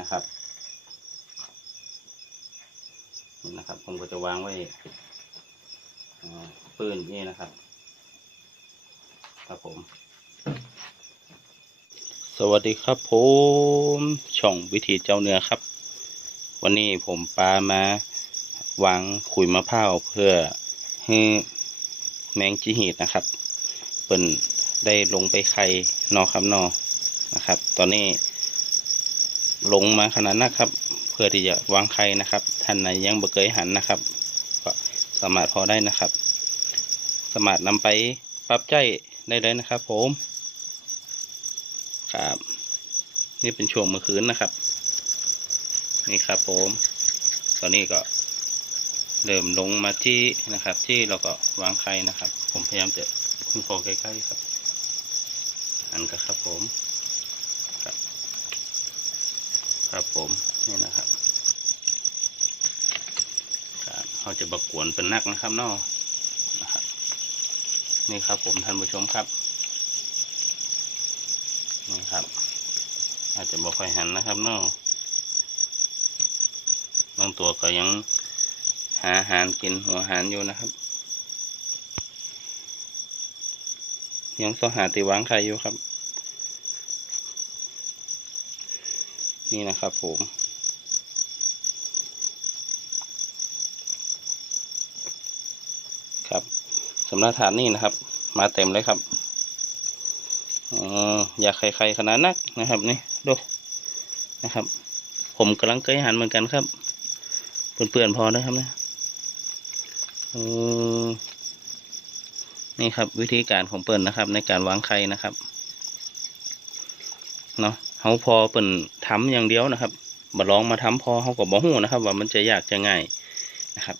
นะครับนี่นะครับ ผมก็จะวางไว้ปืนนี่นะครับ ครับผม สวัสดีครับผมช่องวิธีเจ้าเนื้อครับ วันนี้ผมปลามาวางขุยมะพร้าวเพื่อให้แมงจีหีดนะครับเปิ่นได้ลงไปไข่นอครับนอนะครับ ตอนนี้ ลงมาขนาดนะครับ เพื่อที่จะวางไข่นะครับ ท่านไหนยังบ่เคยหันนะครับ ก็สามารถพอได้นะครับ สามารถนำไปปรับใจได้เลยนะครับ ผมครับ นี่เป็นช่วงเมื่อคืนนะครับ นี่ครับ ผม ตอนนี้ก็เริ่มลงมาที่นะครับ ที่เราก็วางไข่นะครับ ผมพยายามจะคุณพอใกล้ๆครับ อันก็ครับผม ครับ ครับผมนี่นะครับครับเขาจะบกวนเป็นนักนะครับนอกนะครับ นี่ครับผมท่านผู้ชมครับนี่ครับ อาจจะบ่ค่อยหันนะครับนอกบางตัวก็ยังหาอาหารกินหัวอาหารอยู่นะครับ ยังสอหาตีวางไข่อยู่ครับ นี่นะครับผม ครับสำหรับฐานนี่นะครับ มาเต็มเลยครับอออยากใครๆขนาดนักนะครับนี่ดูนะครับ ผมกำลังเคยหันเหมือนกันครับเปื่อนๆพอนะครับนะอืมนี่ครับ วิธีการของเปิ่นนะครับ ในการวางไข่นะครับเนาะเขาพอเปิ่น ทำอย่างเดียวนะครับมาลองมาทำพอเขาก็บอกหูนะครับ ว่ามันจะยากจะง่ายนะครับ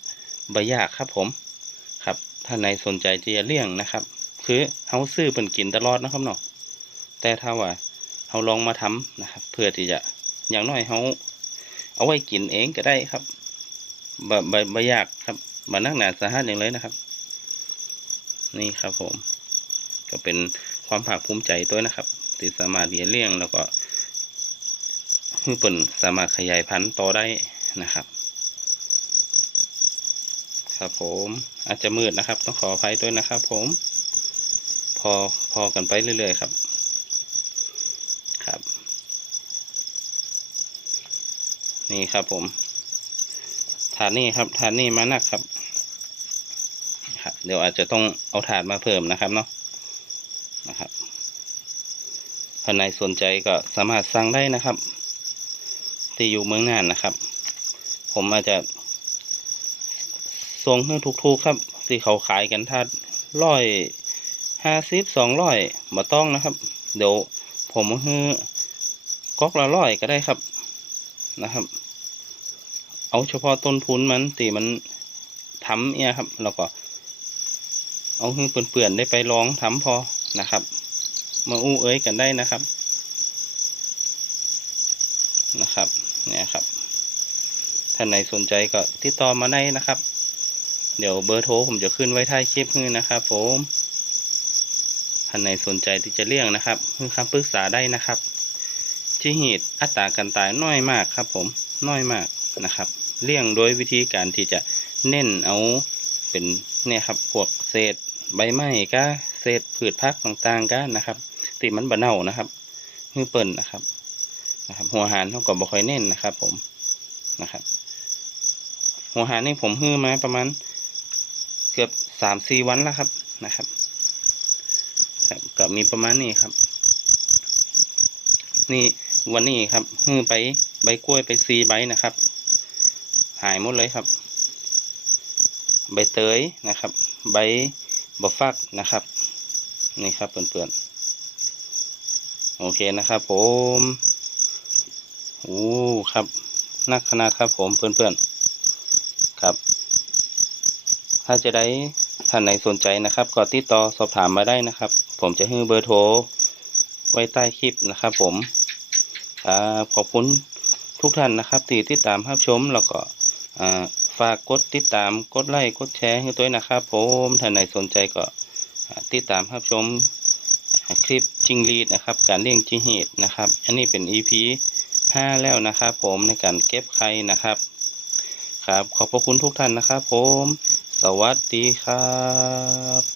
บ่ยากครับผมครับถ้าในสนใจที่จะเลี้ยงนะครับ คือเขาซื้อเปิ่นกินตลอดนะครับเนาะแต่ถ้าว่าเขาลองมาทำนะครับ เพื่อที่จะอย่างน้อยเขาเอาไว้กินเองก็ได้ครับบ่บ่บ่ยากครับบ่นักหนาสาหัสอย่างเลยนะครับ นี่ครับผม ก็เป็นความภาคภูมิใจตัวนะครับที่สามารถเลี้ยงเลี้ยงแล้วก็ เปิ่นสามารถขยายพันธุ์ต่อได้นะครับ ครับผมอาจจะมืดนะครับ ต้องขออภัยด้วยนะครับ ผม พอพอกันไปเรื่อยๆครับ ครับ นี่ครับผมถาดนี่ครับถาดนี่มานักครับครับ เดี๋ยวอาจจะต้องเอาถาดมาเพิ่มนะครับเนาะนะครับท่านใดสนใจก็สามารถสั่งได้นะครับ ที่อยู่เมืองน่านนะครับ ผมอาจจะส่งให้ทุกๆครับที่เขาขายกันถ้าร้อยห้าสิบสองร้อยมาต้องนะครับ เดี๋ยวผมให้ก๊อกละร้อยก็ได้ครับนะครับ เอาเฉพาะต้นทุนมันตีมันทำเนี่ยครับ แล้วก็เอาให้เปื่อนๆได้ไปลองทำพอนะครับ มาอู้เอ้ยกันได้นะครับ นะครับ เนี่ยครับ ท่านไหนสนใจก็ติดต่อมาได้นะครับ เดี๋ยวเบอร์โทรผมจะขึ้นไว้ท้ายคลิปให้นะครับ ผม ท่านไหนสนใจที่จะเลี้ยงนะครับให้คำปรึกษาได้นะครับที่เหตุอัตราการตายน้อยมากครับ ผมน้อยมากนะครับ เลี้ยงโดยวิธีการที่จะเน้นเอาเป็นเนี่ยครับพวกเศษใบไม้ก้าเศษผืชพักต่างๆก้านะครับติมันบะเน่านะครับมือเปิ่นนะครับ นะครับหัวหารเขาก็บ่ค่อยเน้นนะครับ ผมนะครับ หัวหารนี่ผมฮื้อมาประมาณเกือบสามสี่วันแล้วครับนะครับครับก็มีประมาณนี้ครับ นี่วันนี้ครับฮื้อไปใบกล้วยไปซีใบนะครับ หายหมดเลยครับ ใบเตยนะครับ ใบบอฟักนะครับ นี่ครับเพื่อนๆโอเคนะครับผม โอ้ครับนักขนาดครับผมเพื่อนๆครับ ถ้าจะได้ท่านไหนสนใจนะครับก็ติดต่อสอบถามมาได้นะครับ ผมจะให้เบอร์โทรไว้ใต้คลิปนะครับ ผมครับขอบคุณทุกท่านนะครับที่ติดตามรับชมแล้วก็ฝากกดติดตามกดไลค์กดแชร์ให้ด้วยนะครับ ผมท่านไหนสนใจก็ติดตามรับชมคลิปจิงลีดนะครับ การเลี้ยงจิงเห็ดนะครับ อันนี้เป็น EP ห้าแล้วนะครับ ผมในการเก็บไข่นะครับ ครับ ขอบพระคุณทุกท่านนะครับ ผม สวัสดีครับ